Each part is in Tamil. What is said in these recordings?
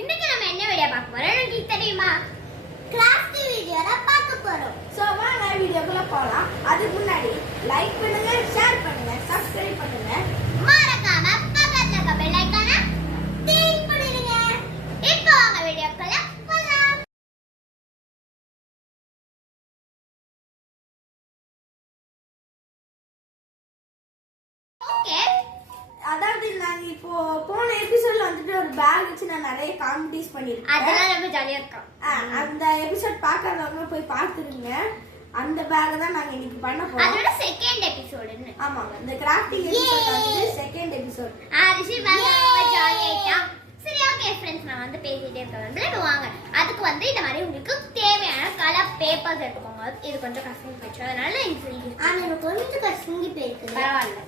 இன்னைக்கு நம்ம என்ன வீடியோ பார்க்க போறோம் உங்களுக்கு தெரியுமா? கிராஃப்ட் வீடியோ தான் பார்க்க போறோம். சோ வாங்க வீடியோக்குள்ள போலாம். அதுக்கு முன்னாடி லைக் பண்ணுங்க, ஷேர் பண்ணுங்க, சப்ஸ்கிரைப் பண்ணுங்க. மறக்காம பக்கத்துல இருக்க பெல் ஐகானை கிளிக் பண்ணிடுங்க. இப்போ வாங்க வீடியோக்குள்ள போலாம். ஓகே, அதாவது நான் இப்போ போன எபிசோட்ல வந்துட்டு ஒரு பேக் வச்சு நான் நிறைய காமெடிஸ் பண்ணிருக்கேன். அதெல்லாம் ரொம்ப ஜாலியா இருக்கும். அந்த எபிசோட் பார்க்காதவங்க போய் பார்த்துருங்க. அந்த பேக் தான் நாங்க இன்னைக்கு பண்ண போறோம். அதோட செகண்ட் எபிசோடுன்னு. ஆமாங்க, இந்த கிராஃப்டிங் எபிசோட் வந்து செகண்ட் எபிசோட். ரிஷி ரொம்ப ஜாலியா. சரி ஓகே ஃப்ரெண்ட்ஸ், நான் வந்து பேசிட்டே இருக்கேன். வாங்க, அதுக்கு வந்து இந்த மாதிரி உங்களுக்கு தேவையான கலர் பேப்பர்ஸ் எடுத்துக்கோங்க. இது கொஞ்சம் கசங்கி போச்சு, அதனால இது சொல்லி எனக்கு கொஞ்சம் கசங்கி போயிருக்கு. பரவாயில்ல,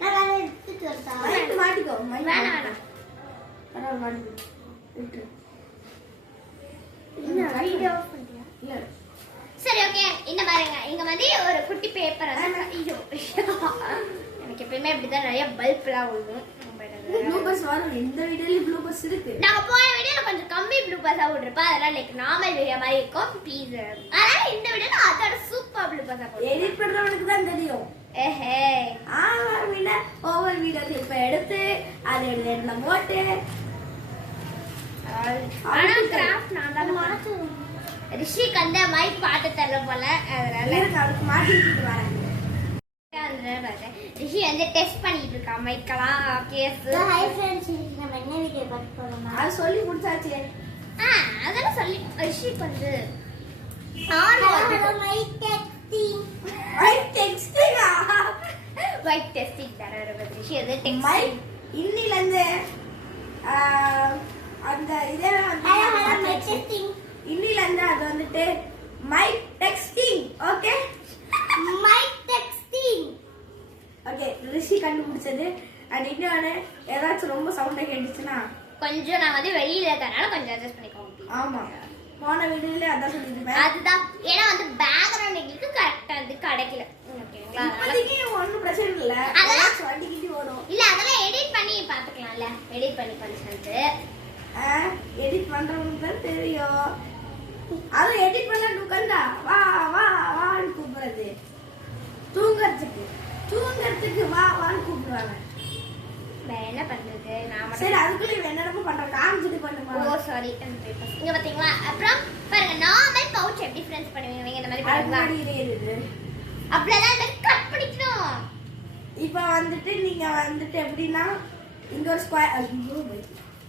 நான் வேற எடுத்துட்டு வரேன். மைக் மாட்டிக்கோ. வேணாம் வேணாம், பரவாயில்ல மாட்டிக்கோ. விட்டு இந்த வீடியோ பண்ணியா? இல்ல சரி ஓகே, இந்த பாருங்க, இங்க வந்து ஒரு குட்டி பேப்பர் வந்து ஐயோ எனக்கு எப்பயுமே இப்படிதான் நிறைய பல்ப்லாம் விழுகும். ப்ளூபர்ஸ் வரும். இந்த வீடியோல ப்ளூபர்ஸ் இருக்கு. நாங்க போன வீடியோல கொஞ்சம் கம்மி ப்ளூபர்ஸா விட்டுருப்பா, அதெல்லாம் லைக் நார்மல் வீடியோ மாதிரி இருக்கும் ப்ளீஸ். அதனால இந்த வீடியோல அதோட சூப்பர் ப்ளூபர்ஸா போடுறோம். எடிட் பண்றவனுக்கு தான் தெரியும். ஏஹே ஒவ்வொரு வீடியோ கிளிப் எடுத்து அதை எடுத்து போட்டு ஆனா கிராஃப்ட் நான் தான் மாத்தும். ரிஷிக்கு அந்த மைக் பாட்டு தர போல, அதனால அவருக்கு மாட்டிட்டு வரேன். ரிஷி வந்து டெஸ்ட் பண்ணிட்டு இருக்கா மைக்கெல்லாம் கேஸ். ஹாய் ஃப்ரெண்ட்ஸ், நம்ம என்ன வீடியோ பார்க்க போறோம்? அது சொல்லி கொடுத்தாச்சு. அதெல்லாம் சொல்லி ரிஷிக்கு வந்து mic testing. Mic testing mic testing தர ரிஷி வந்து மைக் இன்னில இருந்து அந்த இதே மைக் டெஸ்டிங் இன்னில இருந்து அது வந்துட்டு mic testing. Okay, mic testing. Okay, Rishi கண்டுபிடிச்சது. அண்ட் இன்னொன்று ஏதாச்சும் ரொம்ப சவுண்டா கேட்டுச்சுன்னா கொஞ்சம் நான் வந்து வெளியில இருக்கறனால கொஞ்சம் அட்ஜஸ்ட் பண்ணிக்கோங்க. ஆமா, போன வீடியோல அதான் சொல்லிருப்பேன். அதுதான், ஏன்னா வந்து பேக்ரவுண்ட் எங்களுக்கு கரெக்டா வந்து கிடைக்கல. ஓகேங்களா, இப்போதைக்கு ஒன்றும் பிரச்சனை இல்லை. அதெல்லாம் வண்டிக்கிட்டு வரும். இல்ல, அதெல்லாம் எடிட் பண்ணி பாத்துக்கலாம்ல. எடிட் பண்ணி பண்ணிட்டு எடிட் பண்றவங்களுக்கு தான் தெரியும். அது எடிட் பண்ண உட்காந்தா வா வா வான்னு கூப்பிடுறது. தூங்கறதுக்கு வா வான்னு கூப்பிடுவாங்க. வேற என்ன பண்றது? நான் சரி, அதுக்குள்ள என்னென்னமோ பண்ற காமிச்சிட்டு பண்ணுமா? ஓ சாரி, இங்க பாத்தீங்களா? அப்புறம் பாருங்க, நார்மல் பவுச் எப்படி ஃப்ரெண்ட்ஸ் பண்ணுவீங்க இந்த மாதிரி பண்ணுங்க. அப்படியே கட் பண்ணிக்கணும். இப்போ வந்துட்டு நீங்க வந்துட்டு எப்படின்னா இங்க ஒரு ஸ்கொயர்,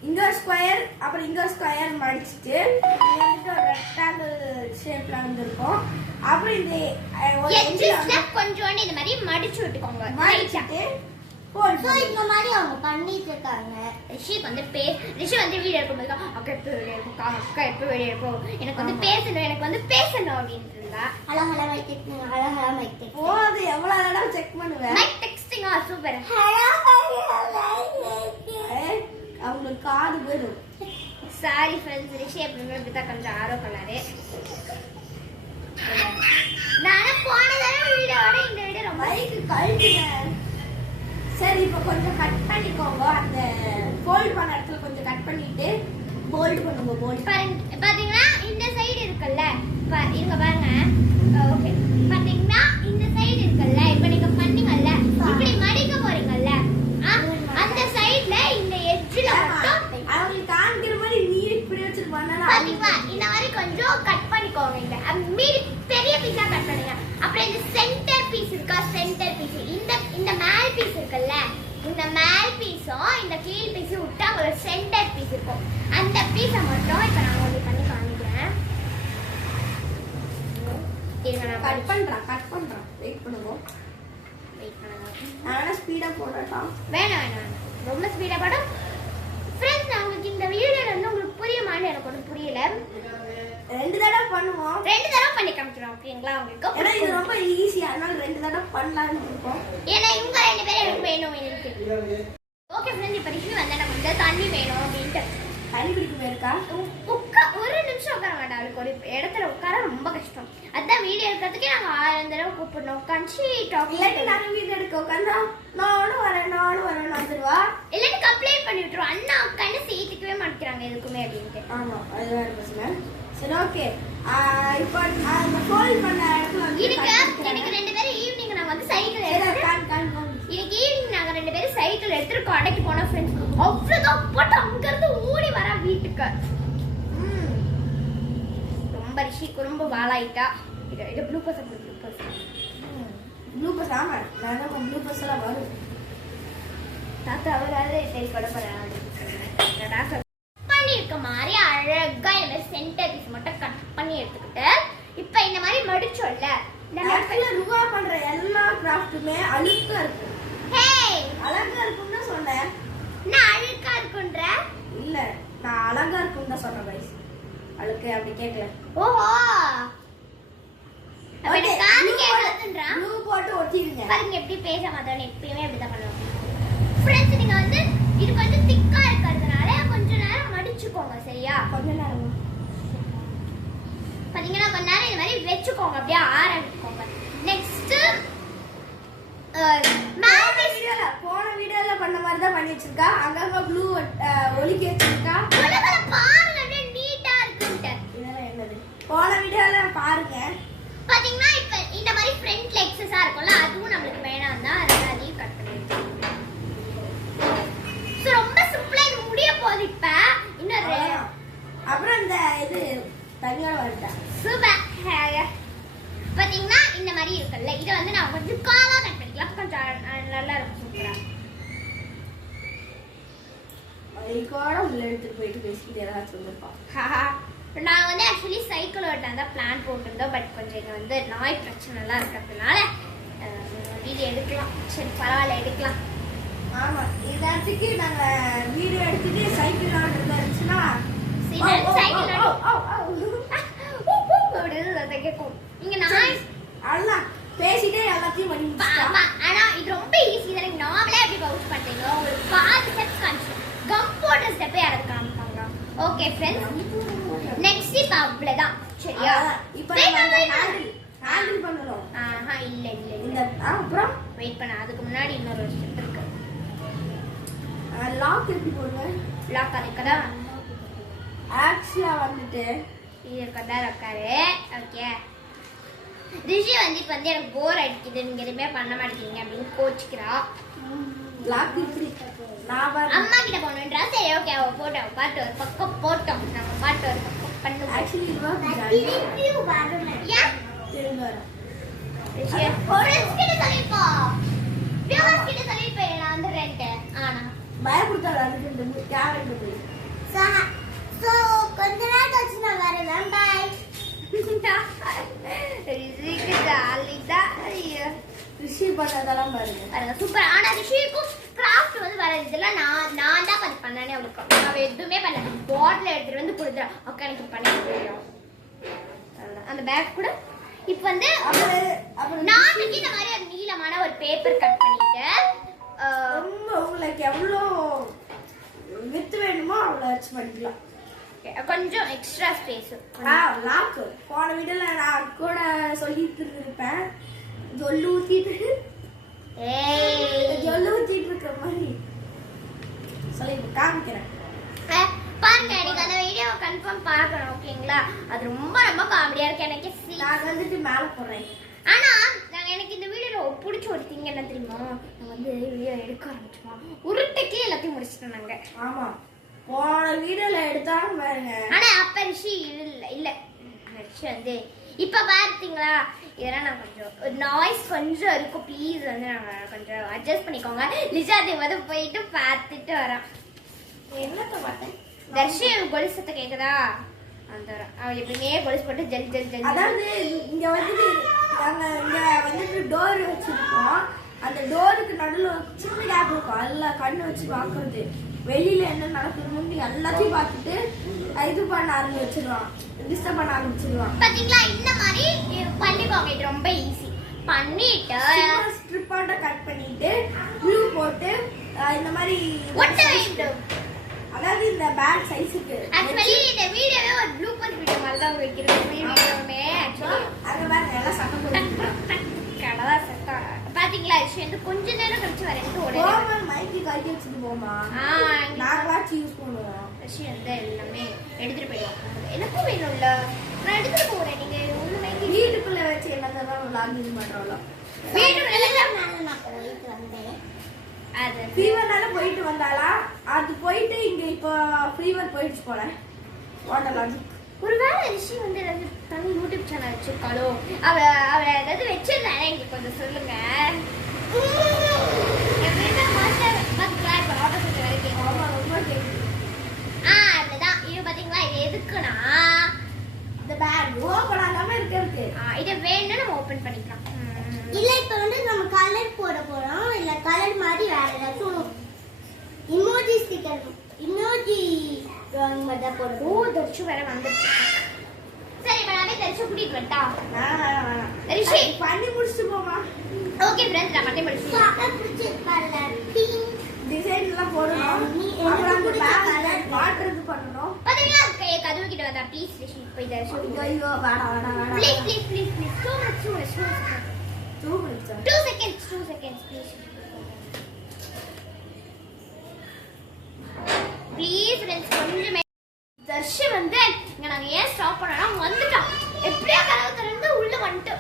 இங்க ஒரு ஸ்கொயர், அப்புறம் இங்க ஒரு ஸ்கொயர் மடிச்சிட்டு இங்க வந்துட்டு ஒரு ரெக்டாங்கிள் ஷேப்ல வந்திருக்கும். அப்புறம் இந்த எட்ஜஸ்ல கொஞ்சம் இந்த மாதிரி மடிச்சு விட்டுக்கோங்க. மடிச்சிட்டு சோ இந்த மாதிரி அவங்க பண்ணிட்டு இருக்காங்க. ரிஷி வந்து வீடியோ எடுக்கும்போது அக்கா எப்போ வெளியே இருக்கும், அக்கா எப்போ வெளியே இருக்கும், எனக்கு வந்து பேசணும் அப்படின்னு இருந்தா அழகழகா மைக் டெக்ஸ்டிங். ஓ, அது எவ்வளவு நேரம் செக் பண்ணுவேன். Mic testing super. அவங்களுக்கு காது போயிடும். சாரி ஃப்ரெண்ட்ஸ், ரிஷி எப்பவுமே இப்படிதான் கொஞ்சம் ஆரோ கலரு. நானும் போன தடவை வீடியோட இந்த வீடியோ ரொம்ப மைக்கு கழட்டுங்க. சரி, இப்போ கொஞ்சம் கட் பண்ணிக்கோங்க. அந்த ஃபோல்ட் பண்ண இடத்துல கொஞ்சம் கட் பண்ணிட்டு போல்ட் பண்ணுங்க. போல்ட் பாருங்க, பாத்தீங்கன்னா இந்த சைடு இருக்குல்ல, இங்க பாருங்க. ஓகே, பாத்தீங்கன்னா இந்த சைடு இருக்குல்ல, இப்போ நீங்க பண்ணீங்கல்ல, இப்படி மடிக்க போறீங்கல்ல, அந்த சைடுல இந்த எட்ஜ்ல மட்டும் அவங்களுக்கு காமிக்கிற மாதிரி நீ இப்படி வச்சிட்டு பண்ணலாம். பாத்தீங்களா, இந்த மாதிரி கொஞ்சம் கட் பண்ணிக்கோங்க. இந்த மீதி பெரிய பீஸா கட் பண்ணுங்க. அப்புறம் இந்த சென்டர் பீஸ் இருக்கா, சென்டர் பீஸ், இந்த மேல் பீஸ் இருக்குல்ல, இந்த மேல் பீஸும் இந்த கீழ் பீஸும் விட்டா ஒரு சென்டர் பீஸ் இருக்கும். அந்த பீஸை மட்டும் இப்ப நான் உங்களுக்கு பண்ணி காமிக்கிறேன். கட் பண்றேன். வெயிட் பண்ணுங்க. நான் ஸ்பீடா போடட்டா? வேணாம், ரொம்ப ஸ்பீடா போடும். ஃப்ரெண்ட்ஸ், நான் உங்களுக்கு இந்த வீடியோல வந்து உங்களுக்கு புரியுமான்னு எனக்கு ஒன்றும் புரியல. 2 தடவை பண்ணுவோம். 2 தடவை பண்ணி காமிக்கிறோம். ஓகேங்களா உங்களுக்கு? ஏன்னா இது ரொம்ப ஈஸி, அதனால 2 தடவை பண்ணலாம்னு இருக்கோம். ஏன்னா இவங்க 2 பேரும் எனக்கு வேணும் எனக்கு. ஓகே ஃப்ரெண்ட்ஸ், இப்போ ரிஷி வந்து நம்ம வந்து தண்ணி வேணும் அப்படின்ட்டு தண்ணி குடிக்க இருக்கா? ஒரு நிமிஷம் உட்கார மாட்டா. அவளுக்கு ஒரு இடத்துல உட்கார ரொம்ப கஷ்டம். அதான் வீடியோ எடுக்கிறதுக்கே நாங்க 1000 தடவை கூப்பிடணும். உட்காந்து இல்லாட்டி நாங்க வீடியோ எடுக்க உட்காந்தா நானும் வரேன் வந்துருவா. இல்லைன்னு கம்ப்ளைண்ட் பண்ணி விட்டுருவோம். அண்ணா உட்காந்து சீட்டுக்கவே மாட்டேங்கிறாங்க எதுக்குமே. அப்படின்ட்டு. ஆமா அது வேற பிரச்சனை. சரி ஓகே. இப்போ அந்த ஃபோல்ட் பண்ண இடத்துல எனக்கு ரெண்டு பேரும் ஈவினிங் நாங்க வந்து சைக்கிள் இன்னைக்கு ஈவினிங் நாங்க ரெண்டு பேரும் சைக்கிள் எடுத்துட்டு கடைக்கு போனோம் ஃப்ரெண்ட்ஸ். அவ்வளவுதான் போட்டு அங்க இருந்து ஓடி வரா வீட்டுக்கு. ரொம்ப ரிஷி ரொம்ப வாளாயிட்டா. இது ப்ளூ பஸ் ஆமா நான் ப்ளூ பஸ் எல்லாம் வரும். தாத்தா அவராலே சரி கூட பண்ணிருக்க மாதிரி அழகா இந்த மாதிரி சென்டர் பீஸ் மட்டும் கட் பண்ணி எடுத்துக்கிட்டு இப்ப இந்த மாதிரி மடிச்சோம்ல ரூபா பண்ற எல்லா கிராஃப்ட்டுமே அழுக்கா இருக்கு. ஹே அழகா இருக்கும்னு சொன்னேன். நான் அழுக்கா இருக்குன்ற இல்ல நான் அழகா இருக்கும்னு தான் சொன்னேன் गाइस. அழுக்கு அப்படி கேக்கல. ஓஹோ அப்ப எனக்கு காது கேக்குதுன்றா. ப்ளூ போட்டு ஒட்டிடுங்க. பாருங்க எப்படி பேச மாட்டேன் எப்பவுமே அப்படி தான் பண்ணுவோம். ஃப்ரெண்ட்ஸ் நீங்க வந்து இது கொஞ்சம் திக்கா இருக்கிறதுனால கொஞ்ச நேரம் மடிச்சுக்கோங்க சரியா? கொஞ்ச நேரம் பாத்தீங்கன்னா கொஞ்ச நேரம் இந்த மாதிரி வெச்சுக்கோங்க அப்படியே ஆற விட்டுக்கோங்க. நெக்ஸ்ட் போன வீடியோல பண்ண மாதிரி தான் பண்ணி வச்சிருக்கா. அங்கங்க ப்ளூ ஒலிக்க வச்சிருக்கா. பாருங்க அப்படியே நீட்டா இருக்குன்ட்டு. இதெல்லாம் என்னது? போன வீடியோல பாருங்க. பாத்தீங்கன்னா இப்ப இந்த மாதிரி ஃப்ரண்ட் லெக்ஸஸா இருக்கும்ல அதுவும் நமக்கு வேணாம் தான் அதனால அதையும் கட் பண்ணிடுறோம். சோ ரொம்ப சிம்பிளா இது முடிய போகுது இப்ப. இன்னொரு அப்புறம் இந்த இது தனியோட வரட்டா. சூப்பர். பாத்தீங்கன்னா இந்த மாதிரி இருக்குல்ல இத வந்து நான் கொஞ்சம் காவா கட் பண்ணிக்கலாம். கொஞ்சம் நல்லா இருக்கும் சூப்பரா. ஐகோட உள்ள எடுத்துட்டு போயிட்டு பேசிட்டு ஏதாச்சும் சொல்லிருப்பான். நான் வந்து ஆக்சுவலி சைக்கிள் ஓட்டான் தான் பிளான் போட்டிருந்தோம். பட் கொஞ்சம் இங்கே வந்து நாய் பிரச்சனைலாம் இருக்கிறதுனால வீடியோ எடுக்கலாம். சரி பரவாயில்ல எடுக்கலாம். ஆமாம் இதாச்சுக்கு நாங்கள் வீடியோ எடுத்துட்டு சைக்கிள் ஆடுறதா இருந்துச்சுன்னா சைக்கிள் கேட்கும். இங்கே நாய் அதெல்லாம் பேசிட்டே எல்லாத்தையும் பண்ணி. ஆனால் இது ரொம்ப ஈஸி தான். நீங்கள் நாமளே எப்படி பவுச் பண்ணுறீங்க உங்களுக்கு பாதி ஸ்டெப்ஸ் காமிச்சிடும். கம் போடுற ஸ்டெப்பே யாராவது காமிப்பாங்க. ஓகே ஃப்ரெண்ட்ஸ் நெக்ஸ்ட் இப்ப அவ்வளவுதான் சரியா? இப்போ ஹேண்டில் பண்ணனும். இல்ல இந்த அப்புறம் வெயிட் பண்ண. அதுக்கு முன்னாடி இன்னொரு ஸ்டெப் இருக்கு. லாக் எப்படி போடுவேன்? லாக் அதுக்கடா ஆக்சுவலா வந்துட்டு இது கடா இருக்காரு. ஓகே ரிஷி வந்து இப்ப வந்து எனக்கு போர் அடிக்குது நீங்க எதுவுமே பண்ண மாட்டீங்க அப்படின்னு கோச்சிக்கிறா. லாக் இப்படி அம்மா கிட்ட போகணுன்றா. சரி ஓகே அவ போட்டோம் பாட்டு ஒரு பக்கம் போட்டோம். நம்ம பாட்டு ஒரு பக்கம் பண்ணுவோம். ஆக்சுவலி திருப்பி வரணும். ஏன் திரும்ப வரேன். ஒரு கிட்ட சொல்லிப்போ வியூவர்ஸ் கிட்ட சொல்லிப்போ நான் வந்துறேன்ட்டு. ஆனா பயப்படுத்தாத அதுக்கு இந்த கேரட் போய். சோ கொஞ்ச நேரம் கழிச்சு நான் வரேன். பை. ரிஷிக்கு ஜாலிதா. ஐயோ ரிஷி பண்ணதெல்லாம் பாருங்க. பாருங்க சூப்பர். ஆனா ரிஷிக்கும் கிராஃப்ட் வந்து வர இதெல்லாம் நான் தான் அது பண்ணானே. அவளுக்கு அவ எதுவுமே பண்ண பாட்டில் எடுத்துட்டு வந்து கொடுத்துறா. அக்கா எனக்கு பண்ண தெரியும். அந்த பேக் கூட இப்ப வந்து நாளைக்கு இந்த மாதிரி ஒரு நீளமான ஒரு பேப்பர் கட் பண்ணிட்டு ரொம்ப உங்களுக்கு எவ்வளோ வித்து வேணுமோ அவ்வளோ வச்சு பண்ணிக்கலாம். கொஞ்சம் எக்ஸ்ட்ரா ஸ்பேஸ். லாக் போன வீடியோல நான் கூட சொல்லிட்டு இருப்பேன். ஜொல்லு ஊத்திட்டு ஜொல்லு ஊத்திட்டு இருக்க மாதிரி சொல்லி காமிக்கிறேன். பாருங்க நீங்க அந்த வீடியோ கன்ஃபார்ம் பார்க்கணும் ஓகேங்களா? அது ரொம்ப ரொம்ப காமெடியா இருக்கு. எனக்கு நான் வந்துட்டு மேல போறேன். ஆனா எனக்கு இந்த வீடியோல பிடிச்ச ஒரு திங் என்ன தெரியுமா? நான் வந்து வீடியோ எடுக்க ஆரம்பிச்சோம் உருட்டைக்கே எல்லாத்தையும் முடிச்சிட்டோம் நாங்க. ஆமா போன வீடியோல எடுத்தாலும் பாருங்க. ஆனா அப்ப ரிஷி இல்ல ரிஷி வந்து இப்ப பார்த்தீங்களா? இதெல்லாம் நான் கொஞ்சம் நாய்ஸ் கொஞ்சம் இருக்கும். ப்ளீஸ் வந்து நாங்கள் கொஞ்சம் அட்ஜஸ்ட் பண்ணிக்கோங்க. லிஜாதி வந்து போயிட்டு பார்த்துட்டு வரோம். என்னத்த பார்த்தேன் தர்ஷி கொலுசத்தை கேக்குதா? அந்த அவன் எப்பயுமே கொலுசு போட்டு ஜல் ஜல் ஜல். அதாவது இங்க வந்துட்டு நாங்கள் இங்க வந்துட்டு டோர் வச்சிருக்கோம். அந்த டோருக்கு நடுவில் சின்ன கேப் இருக்கும். அதில் கண்ணு வச்சு பார்க்கறது வெளியில என்ன நடக்குதுன்னு எல்லாத்தையும் பார்த்துட்டு இது பண்ண ஆரம்பிச்சிருவான். டிஸ்டர்ப் பண்ண ஆரம்பிச்சிருவான். பாத்தீங்களா? இந்த மாதிரி பண்ணிக்கோங்க. இது ரொம்ப ஈஸி. பண்ணிட்டு ஸ்ட்ரிப் ஆட்ட கட் பண்ணிட்டு ப்ளூ போட்டு இந்த மாதிரி ஒட்ட வேண்டும். அதாவது இந்த பேக் சைஸுக்கு ஆக்சுவலி இந்த வீடியோவே ஒரு ப்ளூபர் வீடியோ மாதிரி தான் வைக்கிறோம். வீடியோமே ஆக்சுவலி அங்க பாருங்க எல்லாம் சட்டம் போட்டு கடலா சட்டம். பாத்தீங்களா ரிஷி வந்து கொஞ்ச நேரம் கழிச்சு வரேன்ட்டு ஓடுறேன். மைக்கு கட்டி வச்சுட்டு போமா. நாங்களாச்சும் யூஸ் பண்ணுவோம். ரிஷி வந்து எல்லாமே எடுத்துட்டு போயிடுவாங்க. எனக்கும் வேணும்ல, நான் எடுத்துட்டு போறேன். நீங்க ஒண்ணுமே வீட்டுக்குள்ள வச்சு என்னதான் லாகின் பண்றோம். நான் போயிட்டு வந்தேன். அது ஃபீவர்னால போயிட்டு வந்தாளா? அது போயிட்டு இங்க இப்போ ஃபீவர் போயிடுச்சு போல. வாட்டர் ஒருவேளை ரிஷி வந்து ஏதாவது தனி யூடியூப் சேனல் வச்சிருக்காளோ? அவ ஏதாவது வச்சிருந்தானே எங்களுக்கு கொஞ்சம் சொல்லுங்க. அதுதான் இது பாத்தீங்களா, இது எதுக்குன்னா இந்த பேக் ஓபன் ஆகாம இருக்கு. இதை வேணும்னா நம்ம ஓபன் பண்ணிக்கலாம். இல்ல இப்ப வந்து நம்ம கலர் போட போறோம். இல்ல கலர் மாதிரி வேற ஏதாச்சும் இமோஜி ஸ்டிக்கர் இமோஜி டிராயிங் மாதிரி போடுறோம். ஓ தர்ஷு வேற வந்துருச்சு. சரி நானே தர்ஷு கூட்டிட்டு வரட்டா? ரிஷி பண்ணி முடிச்சிட்டு போமா. ஓகே ஃப்ரெண்ட்ஸ், நான் பண்ணி முடிச்சிட்டேன். சாப்பிட பிடிச்ச கலர் பிங்க் டிசைன் எல்லாம் போடணும். அப்புறம் அந்த பேக் வாட்டர் இது பண்ணனும். பாத்தீங்களா கதவு கிட்ட வந்தா ப்ளீஸ் ரிஷி போய் தர்ஷு. ஐயோ வாடா please please please please 2 seconds please. Please friends கொஞ்சமே. தர்ஷி வந்து இங்க நாங்க ஏன் ஸ்டாப் பண்ணோம்னா வந்துட்டான். எப்படியா கதவு திறந்து உள்ள வந்துட்டு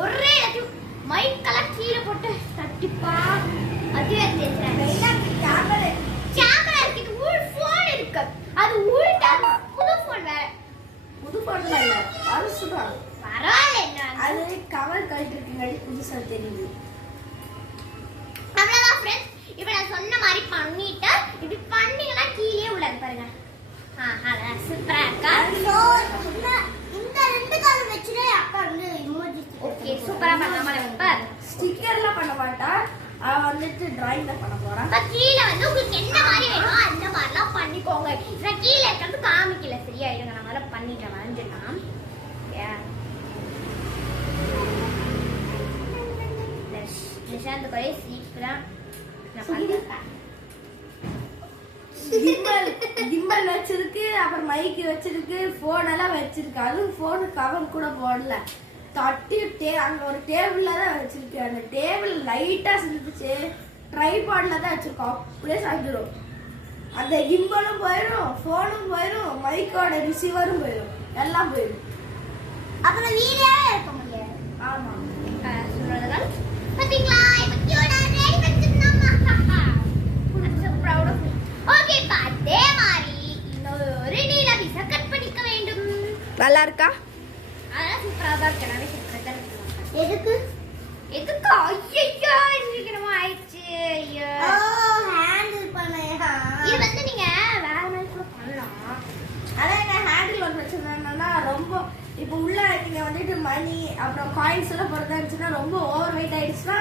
ஒரே மைக் கலர் கீழே போட்டு தட்டிப்பா அதுவே கேமரா இருக்கு. ஃபோன் இருக்கு, அது உள்டா புது ஃபோன் வேற. புது போன்ல இல்ல பழசுதான். பரவாயில்ல, அது கவர் கழட்டி இருக்குங்கடி புதுசா தெரியுது. அவ்வளவுதான் ஃப்ரெண்ட்ஸ். இப்போ நான் சொன்ன மாதிரி பண்ணிட்டு இப்படி பண்ணீங்கன்னா கீழே உள்ளது பாருங்க. சூப்பரா இருக்கா? இந்த ரெண்டு கலர் வச்சுட்டே அக்கா வந்து இமோஜி ஓகே சூப்பரா பண்ணாம இப்ப ஸ்டிக்கர்லாம் பண்ண மாட்டா. அவ வந்துட்டு டிராயிங் தான் பண்ண போறா. இப்ப கீழே வந்து உங்களுக்கு என்ன மாதிரி வேணுமோ அந்த மாதிரிலாம் பண்ணிக்கோங்க. நான் கீழே இருக்கிறது காமிக்கல, சரியாயிடுங்க. நான் முதல்ல பண்ணிட்டேன் வரைஞ்சிடலாம். நிஷாந்த் கொலை சீக்கிரா நான் பண்ணிட்டேன். கிம்பல் வச்சிருக்கு, அப்புறம் மைக் வச்சிருக்கு, போன் எல்லாம் வச்சிருக்கு. அதுவும் போன் கவர் கூட போடல. தட்டி அங்க ஒரு டேபிள்ல தான் வச்சிருக்கு. அந்த டேபிள் லைட்டா சிந்துச்சு. ட்ரைபாட்ல தான் வச்சிருக்கோம். அப்படியே சாய்ந்துடும். அந்த கிம்பலும் போயிடும், போனும் போயிடும், மைக்கோட ரிசீவரும் போயிடும், எல்லாம் போயிடும். அப்புறம் வீடியோவே எடுக்க முடியாது. ஆமா சொல்றதுனால பாத்தீங்களா இப்ப கியூட்டா ரெடி பண்ணிட்டோம்மா. I'm so proud of you. Okay இப்ப அதே மாதிரி இன்னொரு நீல பீஸா கட் பண்ணிக்க வேண்டும். நல்லா இருக்கா? அதெல்லாம் சூப்பரா தான் இருக்கு. நானே சூப்பரா தான் இருக்கு. எதுக்கு ஐயோ இன்னைக்கு நம்ம ஆயிடுச்சு. ஐயோ ஹேண்டில் பண்ணயா? இது வந்து நீங்க வேற மாதிரி கூட பண்ணலாம். அதான் என்ன ஹேண்டில் ஒன்று வச்சிருந்தேன்னா ரொம்ப இப்போ உள்ள நீங்க வந்துட்டு மணி அப்புறம் காயின்ஸ் எல்லாம் போறதா இருந்துச்சுன்னா ரொம்ப ஓவர் வெயிட் ஆயிடுச்சுன்னா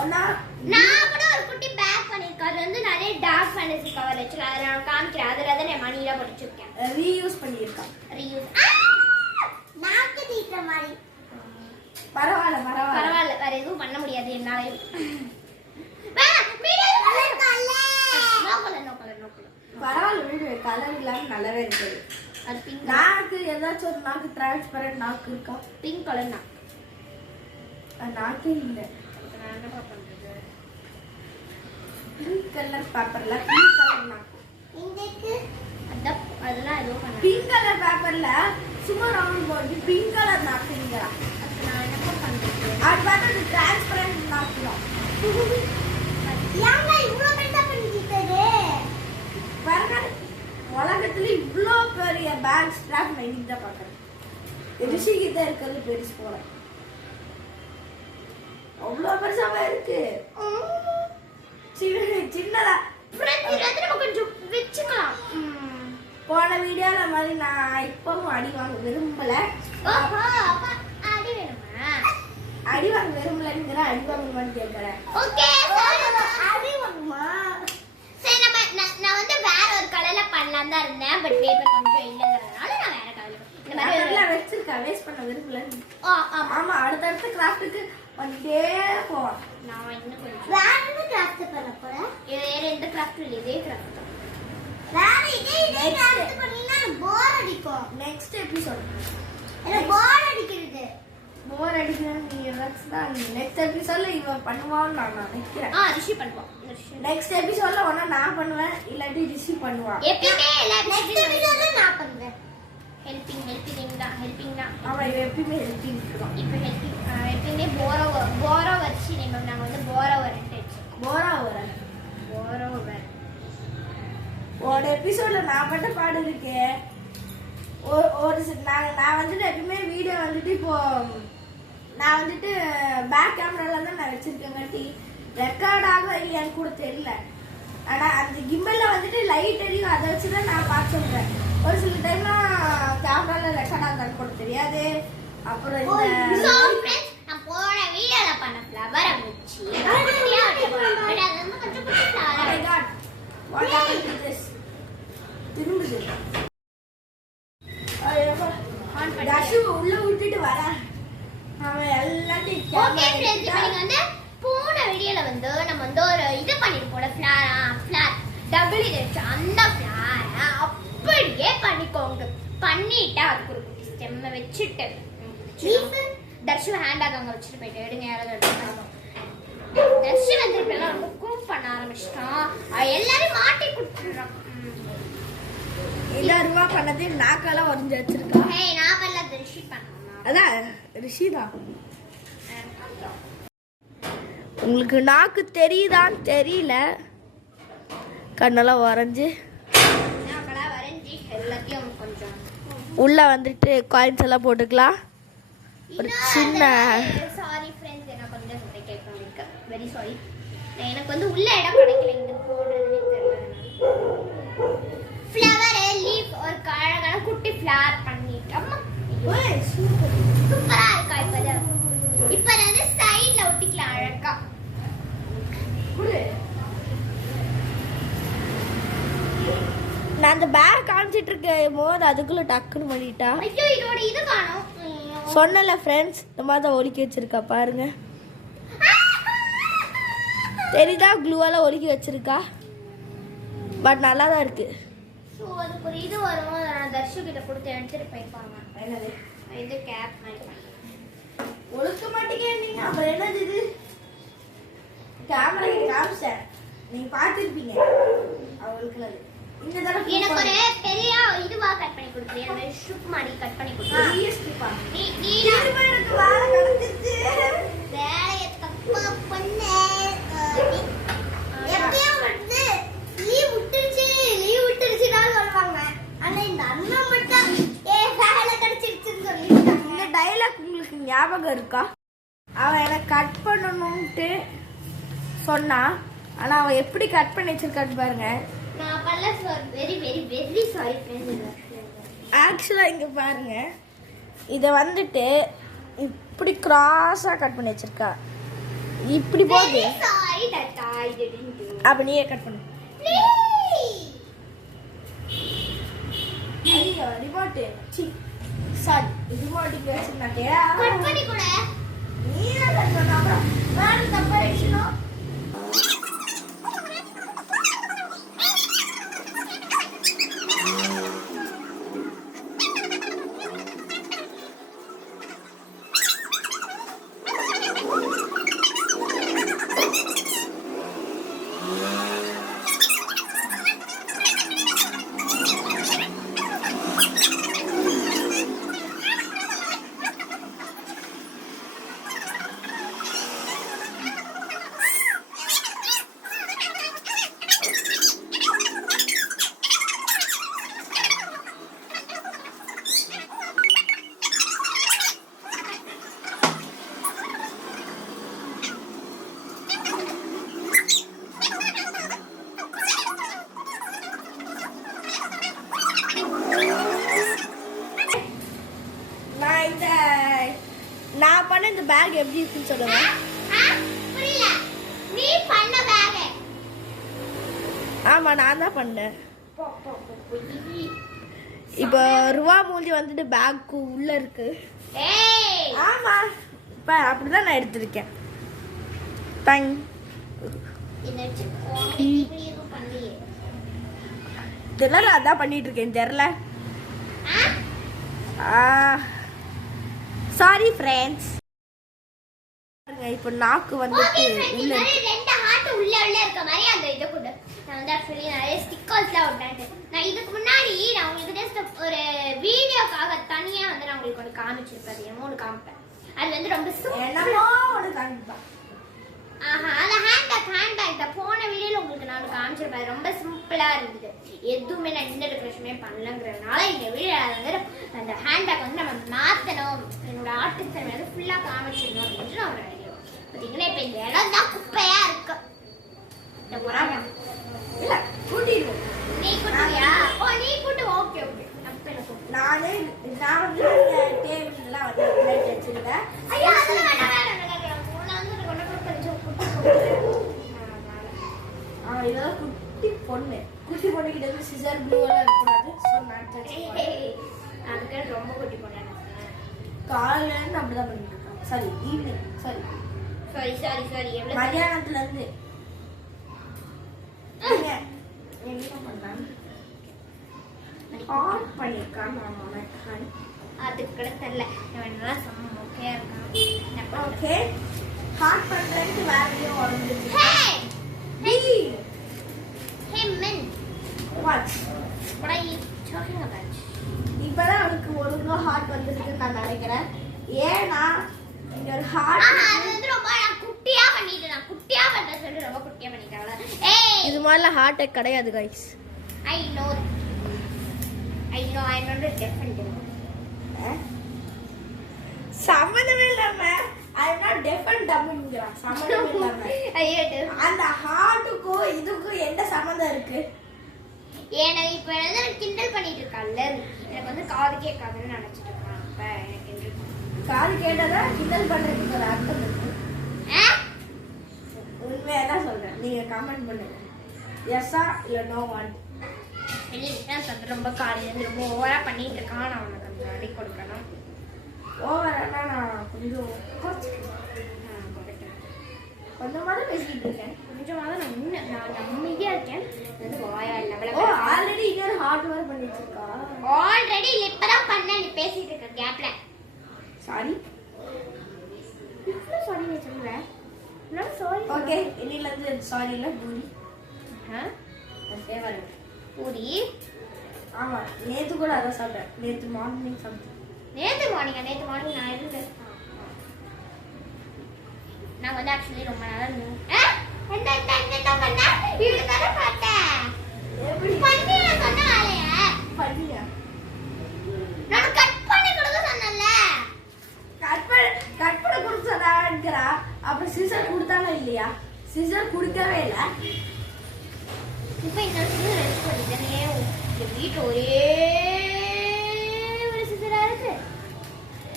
ஒன்னா நான் கூட ஒரு குட்டி பேக் பண்ணிருக்கேன். அது வந்து நிறைய டார்க் ஃபேண்டசி கவர் வச்சிருக்கேன். அதை நான் காமிக்கிறேன். அதுல தான் நான் மணிலாம் படிச்சிருக்கேன். ரீயூஸ் பண்ணியிருக்கேன். ரீயூஸ் நாக்கு தீட்டுற மாதிரி. பரவாயில்ல பரவாயில்ல, வேற எதுவும் பண்ண முடியாது என்னால. பரவாயில்ல வீடு கலர் இல்லாம நல்லாவே இருக்குது. அது பிங்க். நாக்கு ஏதாச்சும் ஒரு நாக்கு டிரான்ஸ்பரண்ட் நாக்கு இருக்கா? பிங்க் கலர் நான் நாக்கு இல்லை. நான் என்ன பண்றது? பிங்க் கலர் பேப்பர்ல பிங்க் கலர் நாக்கு. இந்தக்கு அதெல்லாம் எதுவும் பண்ண. பிங்க் கலர் பேப்பர்ல சும்மா ரவுண்ட் போட்டு பிங்க் கலர் நாக்குங்களா? அதுக்கு நான் என்ன பண்றது? அது பார்த்தா டிரான்ஸ்பரண்ட் நாக்கு தான். ஏங்க இவ்ளோ பெருசா பண்ணிட்டீங்க? உலகத்துல இவ்ளோ பெரிய பேக் ஸ்ட்ராப் நான் இன்னைக்கு தான் பாக்குறேன். ரிஷிக்கு தான் இருக்கிறது பெருசு போல. அவ்வளோ பெருசாவே இருக்கு. சின்னதா நம்ம கொஞ்சம் வச்சுக்கலாம். போன வீடியோல மாதிரி நான் இப்பவும் அடி வாங்க விரும்பல. அடி வேணுமா? அடி வாங்க விரும்பலங்கிற அடி வாங்கணுமான்னு கேட்கறேன். ஓகே அடி வாங்குமா? சரி நான் வந்து வேற ஒரு கலர்ல பண்ணலாம் தான் இருந்தேன். பட் பேப்பர் கொஞ்சம் இல்லைங்கிறதுனால நான் வேற கலர் இந்த மாதிரி வச்சிருக்கேன். வேஸ்ட் பண்ண விரும்பல. ஆமா ஆமா அடுத்தடுத்த கிராஃப்ட்டுக்கு வந்துட்டே போவோம். நான் இன்னும் கொஞ்சம் வேற என்ன கிராஃப்ட் பண்ண போறேன்? வேற எந்த கிராஃப்ட் இல்லை, இதே கிராஃப்ட் தான். வேற இதே கிராஃப்ட் பண்ணினா போர் அடிக்கும். நெக்ஸ்ட் எபிசோட் எனக்கு போர் அடிக்குது. போர் அடிக்கிறேன் நீ தான் நெக்ஸ்ட் எபிசோட்ல இவன் பண்ணுவான்னு நான் நினைக்கிறேன். ரிஷி பண்ணுவான். நெக்ஸ்ட் எபிசோட்ல ஒண்ணா நான் பண்ணுவேன் இல்லாட்டி ரிஷி பண்ணுவான். எப்பவுமே நெக்ஸ்ட் எபிசோட்ல நான் பண்ணுவேன். ஹெல்பிங் தான். அவன் எப்பவுமே ஹெல்பிங் இருக்கான். இப்போ எப்பவுமே போரோ வச்சு நாங்கள் வந்து போரோவர் ஒரு எபிசோட்ல நான் பண்ண பாடு இருக்கு. நான் வந்துட்டு எப்பவுமே வீடியோ வந்துட்டு இப்போ நான் வந்துட்டு பேக் கேமரால தான் நான் வச்சிருக்கேங்காட்டி ரெக்கார்ட் ஆகும் இல்லையான்னு கூட தெரியல. ஆனா அந்த கிம்பல்ல வந்துட்டு லைட் எரியும், அதை வச்சுதான் நான் பார்த்து சொல்றேன். ஒரு சில டைம்லாம் கேமரால ரெக்கார்ட் ஆகான்னு கூட தெரியாது. அப்புறம் நான் போன வீடியோல பண்ண ஃப்ளவரை வச்சு திரும்புது தர்ஷு உள்ள விட்டுட்டு வர அவன் எல்லாத்தையும் ஓகே फ्रेंड्स, இப்போ நீங்க வந்து போன வீடியோல வந்து நம்ம வந்து ஒரு இது பண்ணிருப்போம்ல ஃப்ளார் டபுள் இது வச்சு அந்த ஃப்ளாரை அப்படியே பண்ணிக்கோங்க. பண்ணிட்டா அதுக்கு ஒரு குட்டி ஸ்டெம்மை வச்சுட்டு தர்ஷு ஹேண்டாக அங்கே வச்சுட்டு போயிட்டு எடுங்க. யாராவது எடுத்துக்காங்க. தர்ஷு வந்து இப்பெல்லாம் ரொம்ப குக் பண்ண ஆரம்பிச்சிட்டான். எல்லாரும் மாட்டி கொடுத்துடுறான். எல்லாருமா பண்ணது நாக்கெல்லாம் வரைஞ்சி வச்சிருக்கா. நான் பண்ணல, ரிஷி பண்ணா. அதான் ரிஷி தான். உங்களுக்கு நாக்கு தெரியுதான்னு தெரியல. கண்ணெல்லாம் வரைஞ்சி எல்லாத்தையும் கொஞ்சம் உள்ள வந்துட்டு காயின்ஸ் எல்லாம் போட்டுக்கலாம். ஒரு சின்ன சாரி ஃப்ரெண்ட்ஸ், எனக்கு கொஞ்சம் கேட்க வெரி சாரி. எனக்கு வந்து உள்ள இடம் கிடைக்கல, இங்க போடுறதுனே தெரியல. ஃப்ளவர் லீஃப் ஒரு அழகான குட்டி ஃப்ளவர் பண்ணிட்டு அம்மா சூப்பரா இருக்கா. இப்ப வந்து சைடுல ஒட்டிக்கலாம் அழகா. நான் அந்த பேக் காமிச்சிட்டு இருக்கேன் போது அதுக்குள்ள டக்குன்னு பண்ணிட்டா. ஐயோ இதோட இது காணோம். சொன்னல ஃப்ரெண்ட்ஸ், இந்த மாதிரி தான் ஒலிக்கி வச்சிருக்கா பாருங்க. தெரியுதா க்ளூவால ஒலிக்கி வச்சிருக்கா. பட் நல்லா தான் இருக்கு. ஸோ அதுக்கு ஒரு இது வரும். நான் தர்ஷு கிட்ட கொடுத்து எடுத்துட்டு போயிருப்பாங்க. என்னது இது கேப் மாதிரி ஒழுக்க மாட்டேங்க நீங்க. அப்புறம் என்னது இது கேமரா கிட்ட காமிச்சேன், நீங்க பார்த்துருப்பீங்க. அவளுக்கு இந்த தடவை எனக்கு ஒரு பெரிய இதுவா கட் பண்ணி கொடுத்துரு. அந்த ஷூப் மாதிரி கட் பண்ணி கொடுத்துரு. நீ எனக்கு வேலை கிடைச்சிச்சு. வேலையை தப்பா பண்ண. எப்பயும் வந்து லீவ் விட்டுருச்சுன்னா சொல்லுவாங்க. ஆனா இந்த அண்ணா மட்டும் வேலை கிடைச்சிருச்சுன்னு சொல்லிட்டாங்க. இந்த டைலாக் உங்களுக்கு ஞாபகம் இருக்கா? அவன் எனக்கு கட் பண்ணணும்ட்டு சொன்னா, ஆனா அவன் எப்படி கட் பண்ணி வச்சிருக்கான்னு பாருங்க. நான் பண்ணல sir. Very very very sorry friends. ஆக்சுவலா இங்க பாருங்க, இதை வந்துட்டு இப்படி கிராஸா கட் பண்ணி வச்சிருக்கா. இப்படி போகுது. Sorry that I didn't to. அப்ப நீயே கட் பண்ணு. ஐயோ ரிமோட் சி சாரி ரிமோட் இங்க வச்சிருந்தாட்டியா. கட் பண்ணி கூட நீயே கட் பண்ணு. அப்புறம் வேற தப்பா ஆயிடுச்சுனா நான் பண்ண இந்த பேக் எப்படி இருக்குன்னு சொல்லுங்க. புரியல. நீ பண்ண பேக். ஆமா நான் தான் பண்ணேன். இப்போ ரூபா மூஞ்சி வந்துட்டு பேக்கு உள்ள இருக்கு. ஏய் ஆமா இப்ப அப்படிதான் நான் எடுத்திருக்கேன். பங் இத இது பண்ணி இதெல்லாம் நான் அதான் பண்ணிட்டு இருக்கேன். தெரியல சாரி ஃப்ரெண்ட்ஸ். இப்போ நாக்கு வந்துட்டு உள்ள ரெண்டு ஹார்ட் உள்ள இருக்க மாதிரி அந்த இத கூட நான் வந்து एक्चुअली நிறைய ஸ்டிக்கர்ஸ்லாம் ஒட்டேன். நான் இதுக்கு முன்னாடி நான் உங்களுக்கு ஜஸ்ட் ஒரு வீடியோக்காக தனியா வந்து நான் உங்களுக்கு ஒரு காமிச்சிருப்பேன். என்னோட காமிப்பேன். அது வந்து ரொம்ப என்னமோ ஒரு காமிப்பேன். அந்த ஹேண்ட்பேக் தான் போன வீடியோல உங்களுக்கு நான் காமிச்சிருப்பேன். ரொம்ப சிம்பிளா இருந்தது. எதுவுமே நான் இந்த டெக்கரேஷனே பண்ணலங்கிறதுனால இந்த வீடியோ வந்து அந்த ஹேண்ட்பேக் வந்து நம்ம மாத்தணும், என்னோட ஆர்டிஸ்ட் வந்து ஃபுல்லா காமிச்சிடணும் அப்படின்னு நான் ஒரு ஐடியா. பார்த்தீங்கன்னா இப்போ இந்த இடம் தான் குப்பையா இருக்கு. இந்த முறாம இல்ல கூட்டிடுவோம். நீ கூட்டுவியா? ஓ நீ கூட்டு. Okay okay. அப்ப எனக்கு நான் வந்து டேபிள்லாம் வந்து பிளேட் வச்சிருக்கேன். ஐயா அதெல்லாம் வேண்டாம். நான் வந்து கொண்டு போய் கொஞ்சம் இதெல்லாம் குட்டி பொண்ணு கிட்ட இருந்து சிசர் ப்ளூ எல்லாம் இருக்கக்கூடாது. ஸோ அதுக்கு ரொம்ப குட்டி பொண்ணு காலையில அப்படிதான் பண்ணிட்டு இருக்கேன். Sorry evening. சாரி எவ்வளவு மத்தியானத்துல இருந்து என்ன பண்ணாங்க ஆன் பண்ணிருக்கான். அதுக்கு கூட தெரியல. நல்லா செம்ம மொக்கையா இருக்கான். ஓகே ஹார்ட் பண்றதுக்கு வேற ஏதோ வந்துச்சு. Hey men, what are you talking about? இப்பதான் அவனுக்கு ஒழுங்கா ஹார்ட் வந்துருக்குன்னு நான் நினைக்கிறேன். ஏன்னா இங்க ஒரு ஹார்ட் அது வந்து ரொம்ப நான் குட்டியா பண்ணிட்டேன். நான் குட்டியா பண்ண சொல்லி ரொம்ப குட்டியா பண்ணிட்டேன். ஏய் இது மாதிரில ஹார்ட் அட்டாக் கிடையாது guys. I know I'm not a different. சம்மந்தமே இல்லாம I'm not different அப்படிங்கறா. சம்மந்தமே இல்லாம அந்த ஹார்ட்டுக்கும் இதுக்கும் என்ன சம்மந்தம் இருக்கு? ஏன்னா இப்ப வந்து கிண்டல் பண்ணிட்டு இருக்கான்ல, எனக்கு வந்து காது கேட்காதுன்னு நினைச்சிட்டு இருக்கான். அப்ப எனக்கு காது கேட்டதா கிண்டல் பண்றதுக்கு ஒரு அர்த்தம் இருக்கு. உண்மையா தான் சொல்றேன். நீங்க கமெண்ட் பண்ணுங்க. எஸ்ஸா இல்ல நோ வாண்ட். ரொம்ப காலையில ரொம்ப ஓவரா பண்ணிட்டு இருக்கான். நான் அவனுக்கு கொஞ்சம் அடி கொடுக்கணும். ஓவரா நான் கொஞ்சம் கொஞ்சமாவது பேசிட்டு இருக்கேன். கொஞ்சமாவது நான் அமைதியா இருக்கேன். வாயா ஓ ஆல்ரெடி இங்க ஒரு ஹார்ட் வர பண்ணிட்டு இருக்கா. ஆல்ரெடி இப்பதான் பண்ணேன். நீ பேசிட்டு இருக்க கேப்ல. சாரி. இப்போ சாரி நீ சொல்லுவேன். நான் சாரி. ஓகே இன்னில இருந்து சாரி இல்ல பூரி. ஃபேவரட் பூரி. ஆமா நேத்து கூட அத சாப்பிட்டேன். நேத்து மார்னிங் சாப்பிட்டேன். நேத்து மார்னிங் நான் இருந்தேன். நான் வந்து एक्चुअली ரொம்ப நாளா என்ன பண்ணா இது தான பார்த்தேன். எப்படி பண்ணியா சொன்னாலையா? பண்ணியா? நான் கட் பண்ணி கொடுக்க சொன்னேன்ல. கட் பண்ண கொடுத்ததாங்கறா. அப்புறம் சிசர் கொடுத்தானே இல்லையா? சிசர் கொடுக்கவே இல்ல. இப்போ இந்த சிசர் ரெடி பண்ணிட்டேனே. இந்த வீட்ல ஒரே ஒரு சிசரா இருக்கு.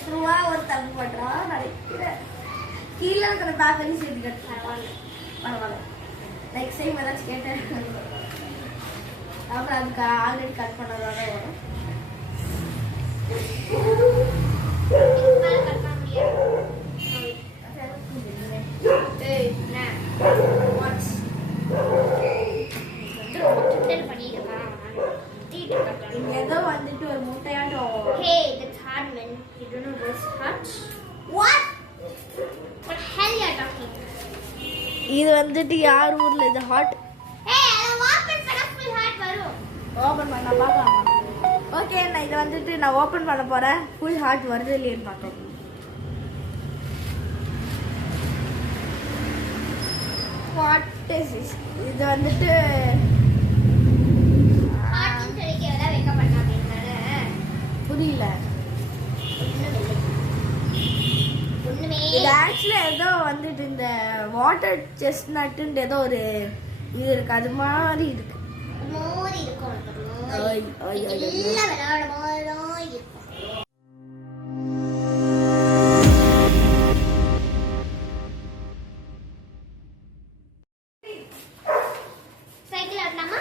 சும்மா ஒரு தப்பு பண்றா நினைக்கிறேன். கீழே இருக்கிற பேக் பண்ணி சேர்த்து கட்டு. பரவாயில்ல. நெக்ஸ்ட் டைம் ஏதாச்சும் கேட்டேன். அப்புறம் அதுக்கு ஆல்ரெடி கட் பண்ணதால வரும். கட் பண்ண முடியாது. ஏய் நான் வாட்ஸ் கிண்டல் பண்ணிட்டு இருக்கான். தீட்டு கட்டான். இங்க ஏதோ வந்துட்டு ஒரு முட்டையாட்டம். Hey, that's hard, man. You don't know this hard? What? What hell you are talking? இது வந்துட்டு யார் ஊர்ல இது ஹாட்? Hey, I open பண்ண full heart வரும். ஓபன் பண்ண பார்க்கலாமா? ஓகே நான் இத வந்துட்டு நான் ஓபன் பண்ண போறேன். ஃபுல் ஹார்ட் வருது இல்லையான்னு பார்க்கலாம். What is this? இது வந்துட்டு Heart ன்னு சொல்லி கேவலா வைக்க மாட்டாங்க அப்படினால புரியல. ஒண்ணுமே இது ஆக்சுவலா ஏதோ வந்துட்டு இந்த வாட்டர் செஸ்ட்நட்னு ஏதோ ஒரு இது இருக்கு. அது மாதிரி இருக்கு. மோரி இருக்கும். ஐ ஐ ஐ எல்லாம் விளையாட மாதிரி இருக்கும். சைக்கிள் ஆடலாமா?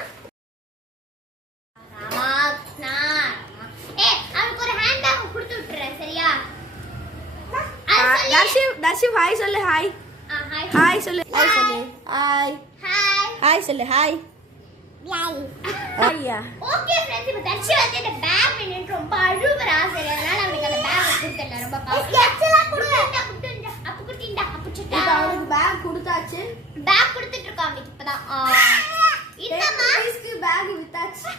அவனுக்கு ஒரு ஹேண்ட் பேக் கொடுத்து விட்டுறேன் சரியா? தர்ஷிவ் ஹாய் சொல்லு. ஹாய் ஹாய் சொல்லு. ஹாய் சொல்லு. ஹாய் ஹாய் சொல்லு. ஹாய் ஐயா. ஓகே फ्रेंड्स, இப்போ தர்ஷி வந்து இந்த பேக் வேணும்னு ரொம்ப அழுகுறா. சரி அதனால அவனுக்கு அந்த பேக் கொடுத்துட்டேன். ரொம்ப காஸ்ட்லியா அவனுக்கு இப்பதான். இந்தமா பேக் வித்தாச்சு.